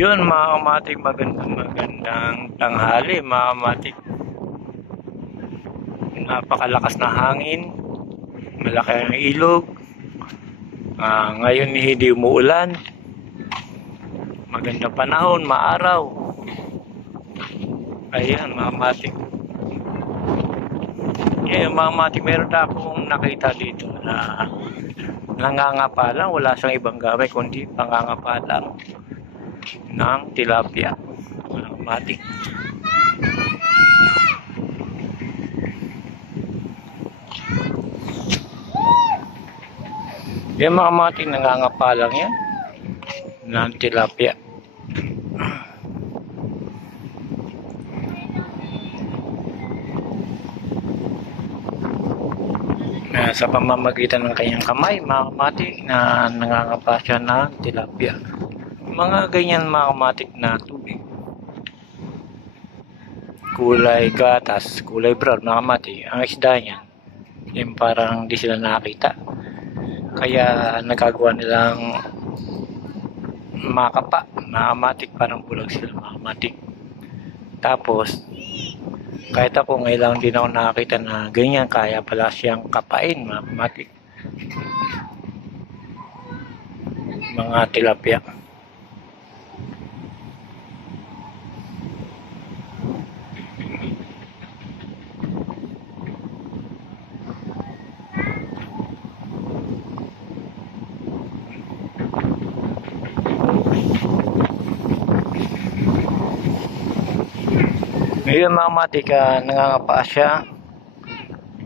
Yun mga kamatik, magandang tanghali mga kamatik. Napakalakas na hangin, malaki ang ilog. Ngayon hindi umuulan, magandang panahon, maaraw. Ayan mga kamatik. Mga kamatik, meron na akong nakita dito na nangangapa lang, wala siyang ibang gamit kundi pangangapa lang ng tilapia mga kamatik. Yan mga kamatik, nangangapa lang yan ng tilapia. Sa pamamagitan ng kanyang kamay mga kamatik na nangangapa siya ng tilapia. Mga ganyan mga kamatik na tubig, kulay gatas, kulay brown mga kamatik. Ang isda niyan yung parang di sila nakita, kaya nagagawa nilang makapa mga kamatik, parang bulag sila mga kamatik. Tapos kahit ako ngayon lang din ako nakakita na ganyan, kaya pala siyang kapain mga kamatik, mga tilapia. Ngayon mga kamatik, nangangapa siya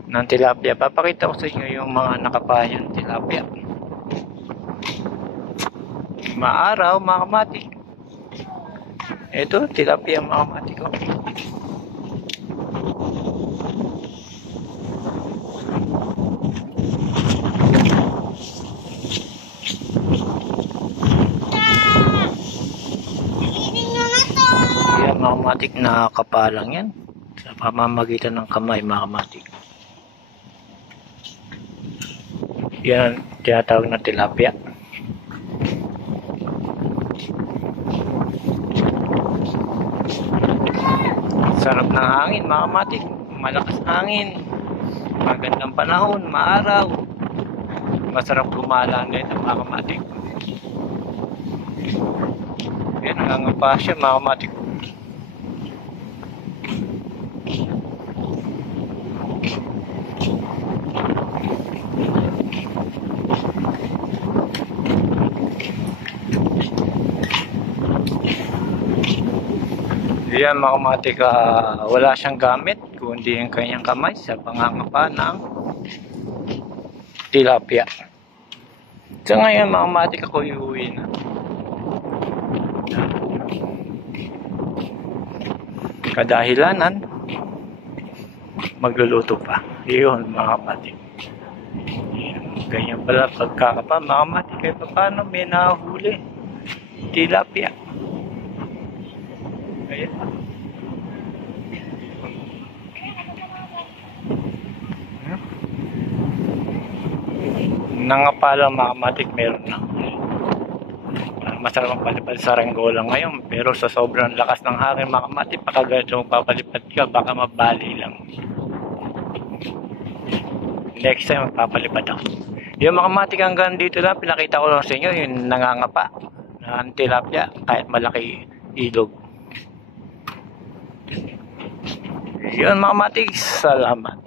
ng tilapia. Papakita ko sa inyo yung mga nakapa niyang tilapia. Maaraw mga kamatik. Ito tilapia mga kamatik ko. Mga kamatik, nakakapa lang yan sa pamamagitan ng kamay mga kamatik. Yan tinatawag na tilapia. Sarap ng hangin mga kamatik, malakas hangin, magandang panahon, maaraw, masarap gumala nito mga kamatik. Yan, nangangapa siya mga kamatik. Yan mga kamatik, wala siyang gamit kundi yung kanyang kamay sa pangangapa ng tilapia. So ngayon mga kamatik, ako iuwi na. Kadahilanan, magluluto pa. Yun mga kamatik. Ganyan pala pagkakapa mga kamatik, kahit paano may nahuli tilapia. Ayan. Nangapalang mga kamatik, meron na. Masarap ang palipad sa Ranggola ngayon, pero sa sobrang lakas ng hangin mga kamatik, pagkaganito mong papalipad ka, baka mabali lang. Next time magpapalipad ako. Yung mga kamatik, hanggang dito lang, pinakita ko lang sa inyo yung nangangapa ng tilapia kahit malaki ilog. Yun mga kamatik, salamat.